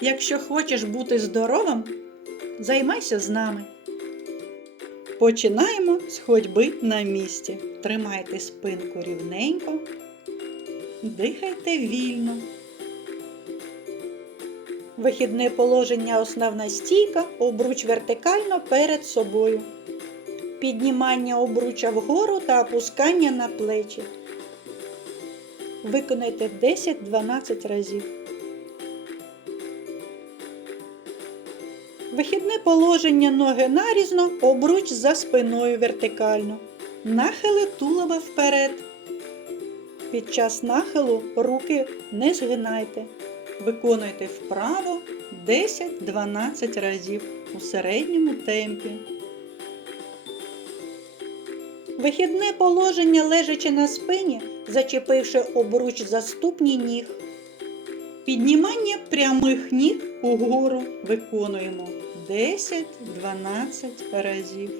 Якщо хочеш бути здоровим, займайся з нами. Починаємо з ходьби на місці. Тримайте спинку рівненько, дихайте вільно. Вихідне положення основна стійка, обруч вертикально перед собою. Піднімання обруча вгору та опускання на плечі. Виконайте 10-12 разів. Вихідне положення ноги нарізно, обруч за спиною вертикально. Нахили тулова вперед. Під час нахилу руки не згинайте. Виконуйте вправо 10-12 разів у середньому темпі. Вихідне положення лежачи на спині, зачепивши обруч за ступні ніг. Піднімання прямих ніг угору виконуємо 10-12 разів.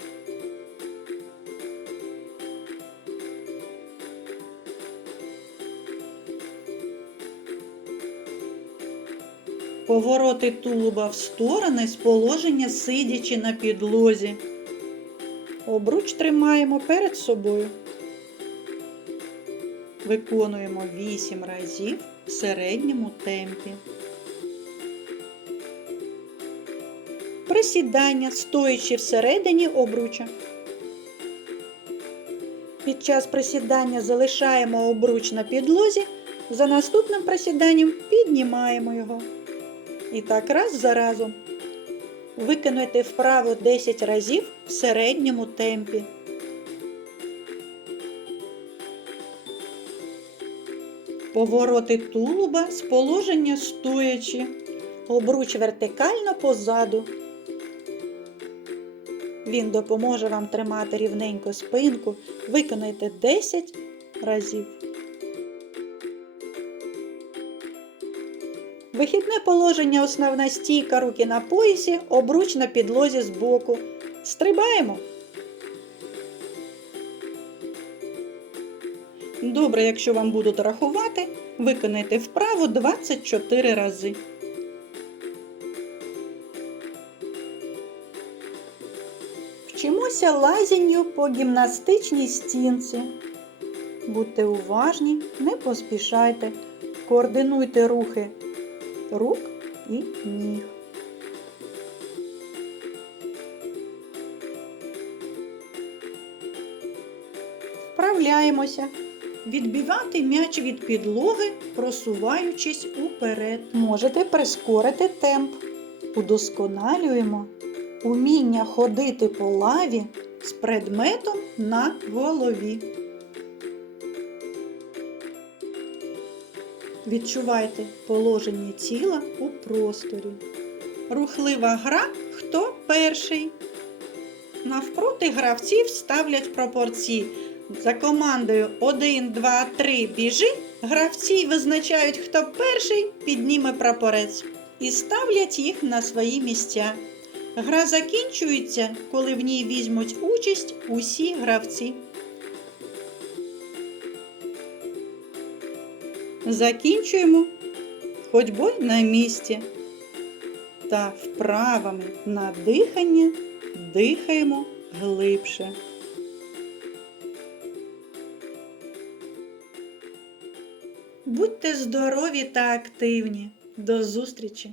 Повороти тулуба в сторони з положення сидячи на підлозі. Обруч тримаємо перед собою. Виконуємо 8 разів в середньому темпі. Присідання, стоячи всередині обруча. Під час присідання залишаємо обруч на підлозі, за наступним присіданням піднімаємо його. І так раз за разом. Виконуйте вправо 10 разів в середньому темпі. Повороти тулуба з положення стоячи. Обруч вертикально позаду. Він допоможе вам тримати рівненько спинку. Виконайте 10 разів. Вихідне положення основна стійка, руки на поясі, обруч на підлозі збоку. Стрибаємо. Добре, якщо вам будуть рахувати, виконайте вправо 24 рази. Вчимося лазінню по гімнастичній стінці. Будьте уважні, не поспішайте, координуйте рухи рук і ніг. Вправляємося. Відбивати м'яч від підлоги, просуваючись уперед. Можете прискорити темп. Удосконалюємо уміння ходити по лаві з предметом на голові. Відчувайте положення тіла у просторі. Рухлива гра хто перший. Навпроти гравців ставлять пропорції. За командою 1, 2, 3 біжи. Гравці визначають, хто перший підніме прапорець і ставлять їх на свої місця. Гра закінчується, коли в ній візьмуть участь усі гравці. Закінчуємо ходьбою на місці та вправами на дихання дихаємо глибше. Будьте здорові та активні. До зустрічі!